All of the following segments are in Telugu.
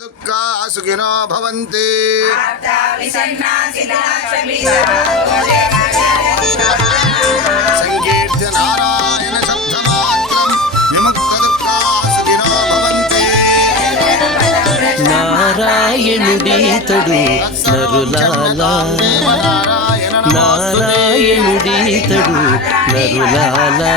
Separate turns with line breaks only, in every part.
దుఃఖా సుఖినో భవంతి సంకీర్త్య నారాయణ శబ్దమాత్రం విముక్త దుఃఖా సుఖినో భవంతి
నారాయణుడీతడు నరులాలా నారాయణుడీతడు నరులాలా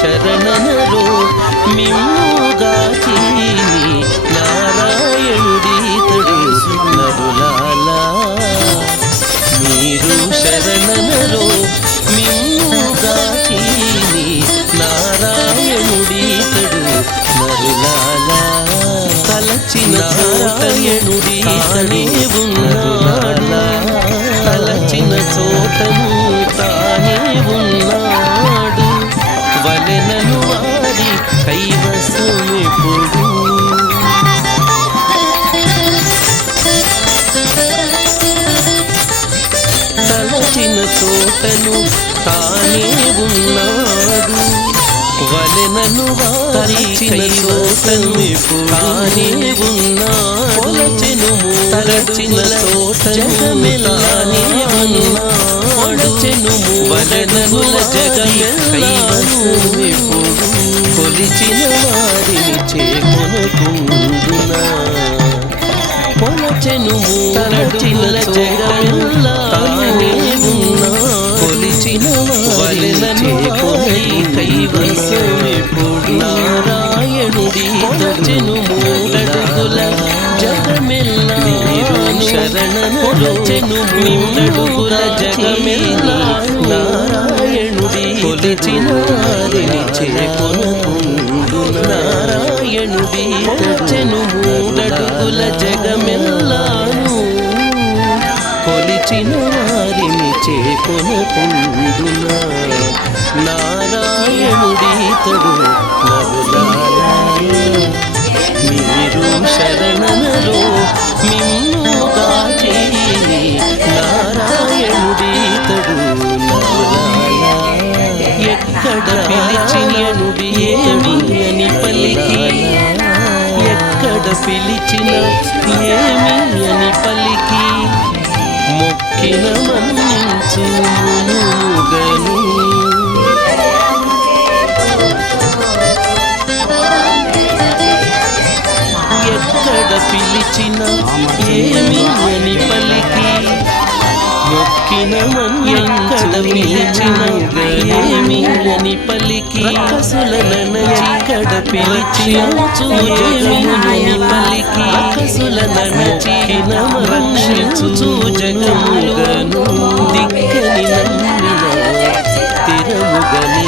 శరణనరో మిమ్ముగాచీని నారాయణుడీతడు నరులాలా. మీరు శరణనరో మిమ్ముగాచీని నారాయణుడీతడు నరులాలా. తలచిన నారాయణుడి ఉన్నాడు తలచిన చోటను వలెనను వారి కైవసమెప్పుడు తలచిన తోటను తానే ఉన్నాడు. వలెనను వారిచిన చోటను తానే ఉన్నాడు. పొలచెను తలచిన చోటను తానే ఉన్నాడు. చెను వలెననుల జగమెల్లాను కొలిచిన వారిని చేకొనుకుందునా పొలచెను తలచిన కొలచెను పొలచెను జగమెల్లా. నారాయణుడి కొలిచిన వారిని నారాయణుడి కొలచెను మూడడుగుల జగమెల్లాను. కొలిచిన వారిని చేకొనుకుందునా నారాయణుడీతడు పిలిచిననుడి ఏమి అని పలికి? ఎక్కడ పిలిచిన ఏమి అని పలికి? మొక్కిన మన్నించు మునుగను ఎక్కడ పిలిచిన ఏమి మొక్కిన ఎక్కడ పిలిచిన ఏమి అని పలికి రకసులనెక్కడ పిలిచిన ఏమి అని పలికి రకసులనచిన రక్షించు జగముగను దిక్కని నమ్మిన స్థిరముగని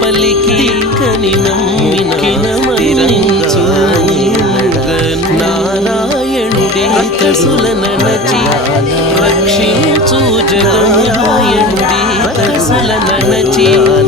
పలికి కని నమ్మిన కసులనచి రక్షించు జగమునాయణుడి కసులనచి రక్షించు